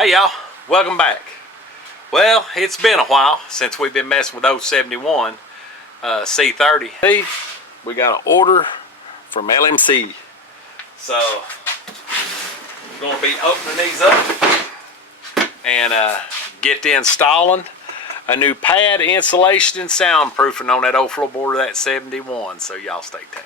Hey y'all, welcome back. Well, it's been a while since we've been messing with those 71 C30. Hey, we got an order from LMC. So, we're going to be opening these up and get to installing a new pad, insulation, and soundproofing on that old floorboard of that 71. So y'all stay tuned.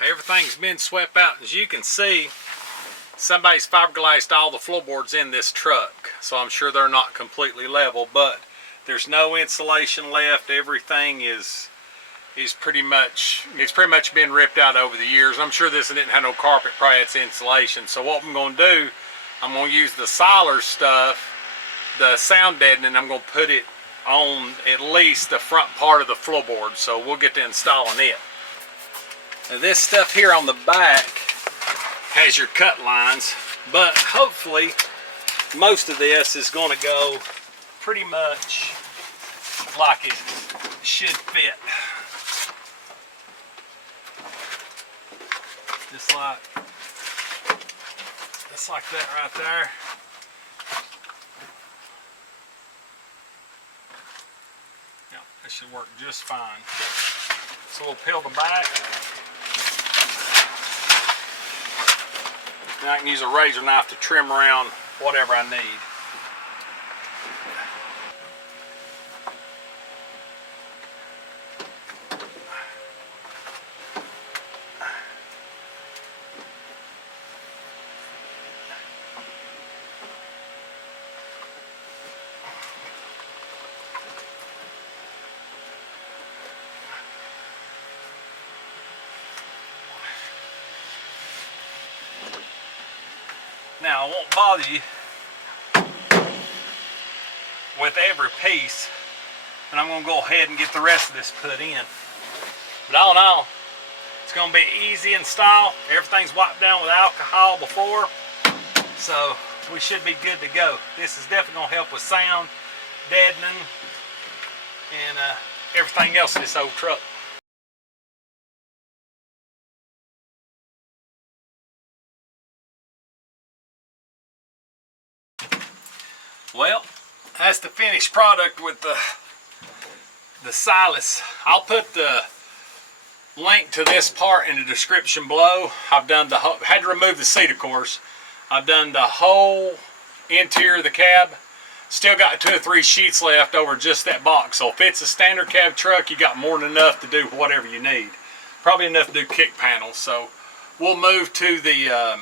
Everything's been swept out. As you can see, somebody's fiberglassed all the floorboards in this truck, so I'm sure they're not completely level, but there's no insulation left. Everything is pretty much been ripped out over the years. I'm sure this didn't have no carpet, probably it's insulation. So what I'm going to do, I'm going to use the Siler stuff, the sound deadening. I'm going to put it on at least the front part of the floorboard, so we'll get to installing it. Now this stuff here on the back has your cut lines, but hopefully most of this is going to go pretty much like it should fit. Just like that right there. Yeah, that should work just fine. So we'll peel the back. Now I can use a razor knife to trim around whatever I need. Now I won't bother you with every piece, and I'm going to go ahead and get the rest of this put in. But all in all, it's going to be easy install. Everything's wiped down with alcohol before, so we should be good to go. This is definitely going to help with sound, deadening, and everything else in this old truck. Well, that's the finished product with the Silas. I'll put the link to this part in the description below. I've done the whole, had to remove the seat of course. I've done the whole interior of the cab. Still got 2 or 3 sheets left over just that box. So if it's a standard cab truck, you got more than enough to do whatever you need. Probably enough to do kick panels. So we'll move to the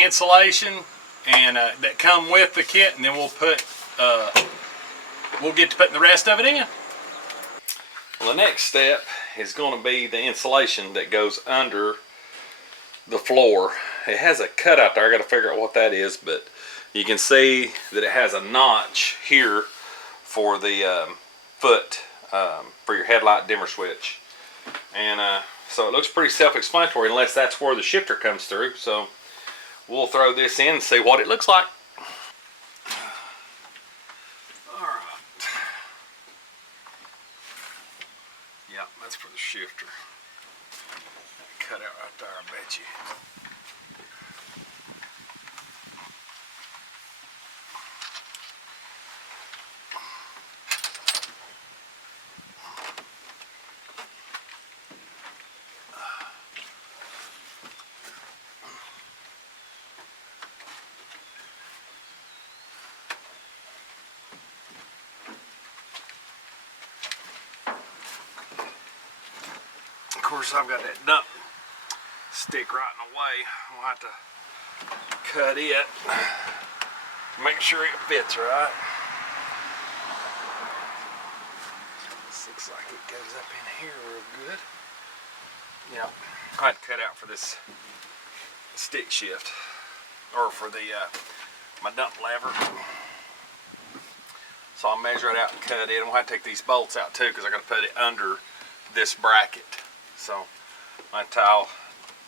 insulation and that come with the kit, and then we'll get to putting the rest of it in. Well, the next step is going to be the insulation that goes under the floor. It has a cut out there. I got to figure out what that is, but you can see that it has a notch here for the foot for your headlight dimmer switch, and so it looks pretty self-explanatory unless that's where the shifter comes through. So we'll throw this in and see what it looks like. Alright. Yeah, that's for the shifter. That cut out right there, I bet you. Of course, I've got that dump stick right in the way. I'll have to cut it, make sure it fits right. This looks like it goes up in here real good. Yeah, I had to cut out for this stick shift, or for the my dump lever. So I'll measure it out and cut it. I'm going to have to take these bolts out too, because I got to put it under this bracket. So my towel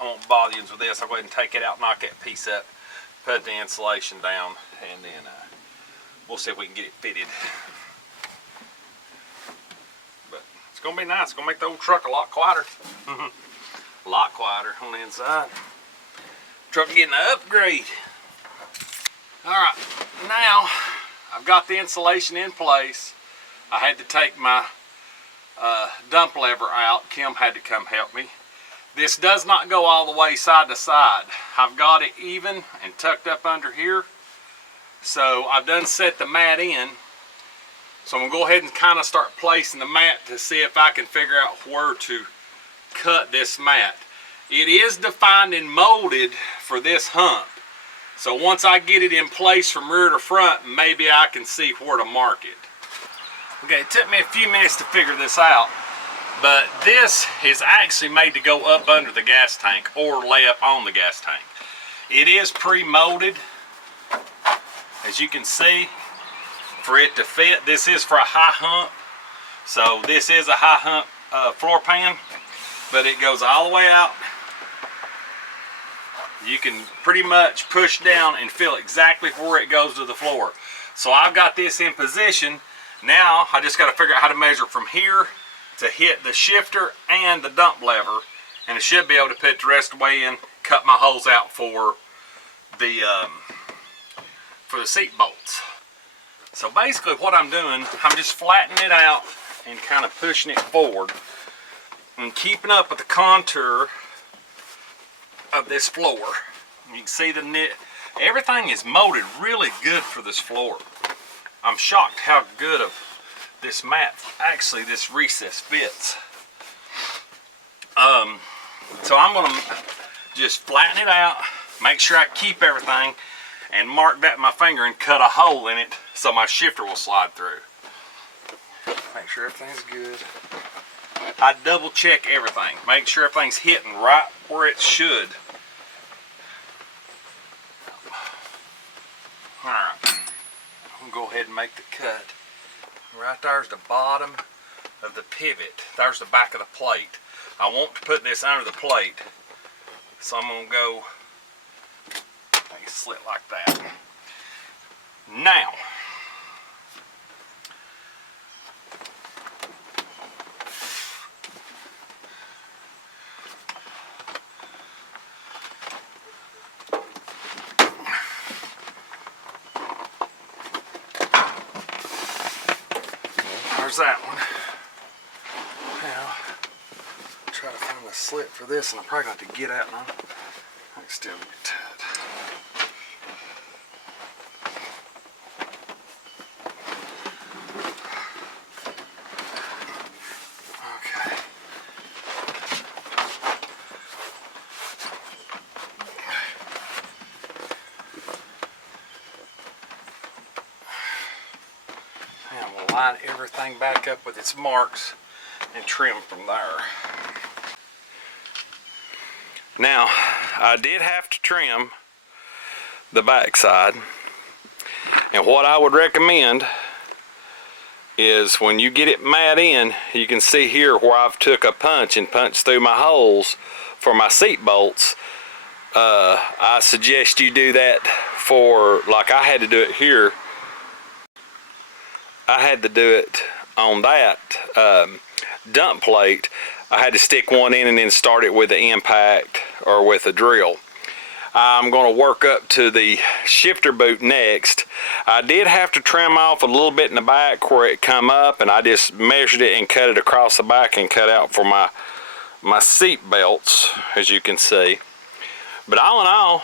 won't bother you with this. I'll go ahead and take it out, knock that piece up, put the insulation down, and then we'll see if we can get it fitted. But it's going to be nice. It's going to make the old truck a lot quieter. A lot quieter on the inside. Truck getting an upgrade. Alright, now I've got the insulation in place. I had to take my dump lever out. Kim had to come help me. This does not go all the way side to side. I've got it even and tucked up under here. So I've done set the mat in. So I'm going to go ahead and kind of start placing the mat to see if I can figure out where to cut this mat. It is defined and molded for this hump. So once I get it in place from rear to front, maybe I can see where to mark it. Okay, it took me a few minutes to figure this out, but this is actually made to go up under the gas tank or lay up on the gas tank. It is pre-molded, as you can see, for it to fit. This is for a high hump, so this is a high hump floor pan, but it goes all the way out. You can pretty much push down and feel exactly where it goes to the floor. So I've got this in position. Now I just got to figure out how to measure from here to hit the shifter and the dump lever, and it should be able to put the rest of the way in, cut my holes out for the seat bolts. So basically what I'm doing, I'm just flattening it out and kind of pushing it forward and keeping up with the contour of this floor. You can see the knit. Everything is molded really good for this floor. I'm shocked how good of this mat, actually this recess fits. So I'm going to just flatten it out, make sure I keep everything, and mark that with my finger and cut a hole in it so my shifter will slide through. Make sure everything's good. I double check everything, make sure everything's hitting right where it should. Alright, I'm going to go ahead and make the cut. Right there's the bottom of the pivot. There's the back of the plate. I want to put this under the plate, so I'm going to go make a slit like that. Now, there's that one. Now, try to find a slit for this, and I'm probably going to have to get at one. I can still get tight. Okay. And we'll line everything back up with its marks and trim from there. Now, I did have to trim the back side, and what I would recommend is when you get it mat in, you can see here where I've took a punch and punched through my holes for my seat bolts. I suggest you do that for, like I had to do it here. I had to do it on that dump plate. I had to stick one in and then start it with the impact or with a drill. I'm going to work up to the shifter boot next. I did have to trim off a little bit in the back where it come up, and I just measured it and cut it across the back and cut out for my seat belts, as you can see. But all in all,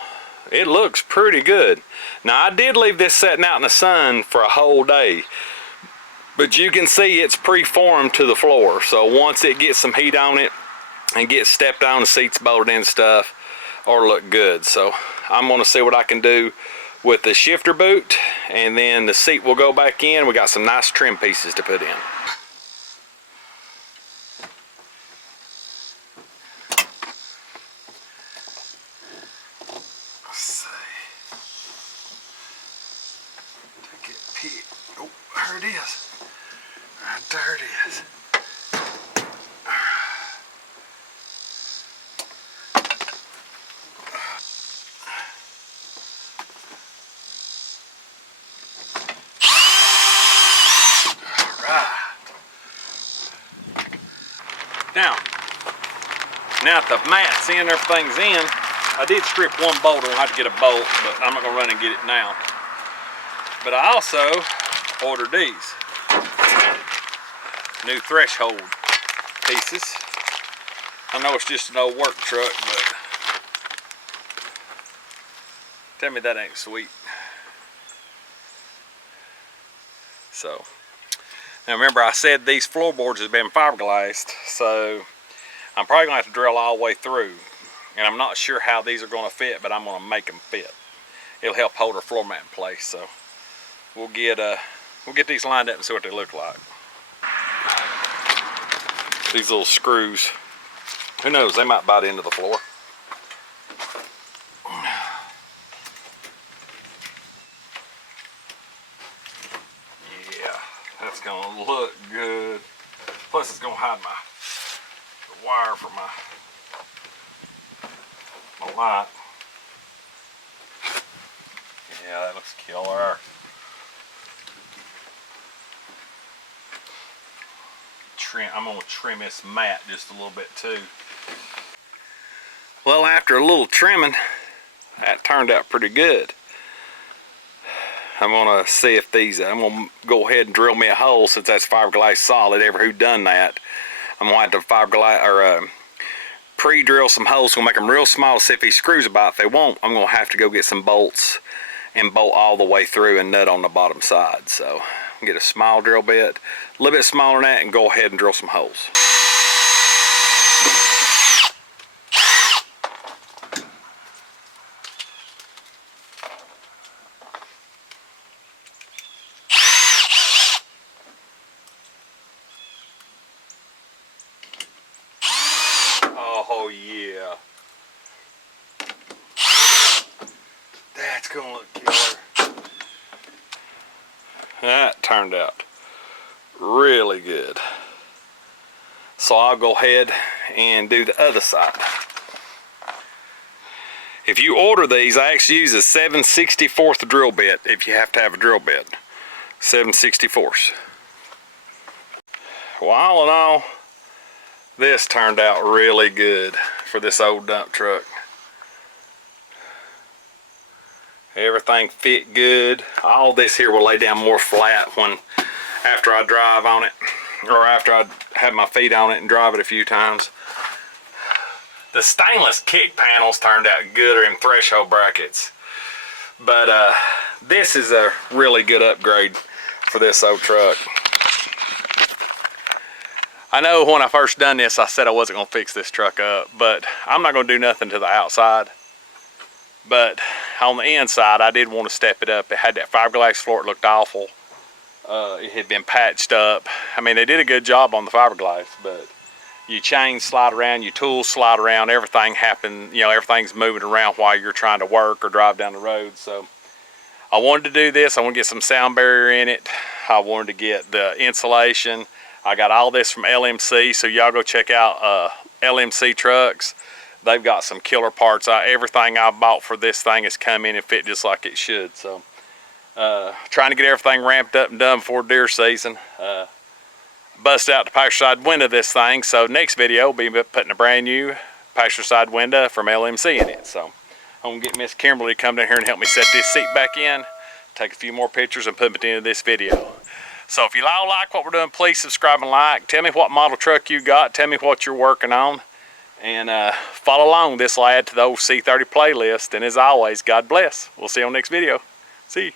it looks pretty good. Now, I did leave this sitting out in the sun for a whole day, but you can see it's preformed to the floor. So once it gets some heat on it and gets stepped on, the seats bolted in and stuff, or look good. So I'm going to see what I can do with the shifter boot, and then the seat will go back in. We got some nice trim pieces to put in. Let's see. Take it, peek. Oh, there it is. There it is. Now that the mat's in, everything's in, I did strip one bolt. I don't have to get a bolt, but I'm not gonna run and get it now. But I also ordered these new threshold pieces. I know it's just an old work truck, but tell me that ain't sweet. So, now remember I said these floorboards has been fiberglassed, so I'm probably gonna have to drill all the way through. And I'm not sure how these are gonna fit, but I'm gonna make them fit. It'll help hold our floor mat in place, so we'll get these lined up and see what they look like. These little screws, who knows, they might bite into the floor. That's gonna look good. Plus it's gonna hide the wire for my light. Yeah, that looks killer. I'm gonna trim this mat just a little bit too. Well, after a little trimming, that turned out pretty good. I'm gonna see if these, I'm gonna go ahead and drill me a hole since that's fiberglass solid. Ever who done that, I'm gonna have to fiberglass or pre-drill some holes. Gonna make them real small to see if these screws about. If they won't, I'm gonna have to go get some bolts and bolt all the way through and nut on the bottom side. So get a small drill bit, a little bit smaller than that, and go ahead and drill some holes. Oh yeah. That's gonna look killer. That turned out really good. So I'll go ahead and do the other side. If you order these, I actually use a 7/64 drill bit if you have to have a drill bit. 7/64. Well, all in all, this turned out really good for this old dump truck. Everything fit good. All this here will lay down more flat after I drive on it, or after I have my feet on it and drive it a few times. The stainless kick panels turned out gooder than threshold brackets, but this is a really good upgrade for this old truck. I know when I first done this, I said I wasn't gonna fix this truck up, but I'm not gonna do nothing to the outside. But on the inside, I did want to step it up. It had that fiberglass floor, it looked awful. It had been patched up. I mean, they did a good job on the fiberglass, but your chains slide around, your tools slide around, everything happened, you know, everything's moving around while you're trying to work or drive down the road. So I wanted to do this. I want to get some sound barrier in it. I wanted to get the insulation. I got all this from LMC, so y'all go check out LMC Trucks. They've got some killer parts. Everything I bought for this thing has come in and fit just like it should. So trying to get everything ramped up and done before deer season. Bust out the pasture side window of this thing. So next video we'll be putting a brand new pasture side window from LMC in it. So I'm gonna get Miss Kimberly to come down here and help me set this seat back in, take a few more pictures and put them at the end of this video. So if you all like what we're doing, please subscribe and like. Tell me what model truck you got. Tell me what you're working on. And follow along. This will add to the old C30 playlist. And as always, God bless. We'll see you on the next video. See you.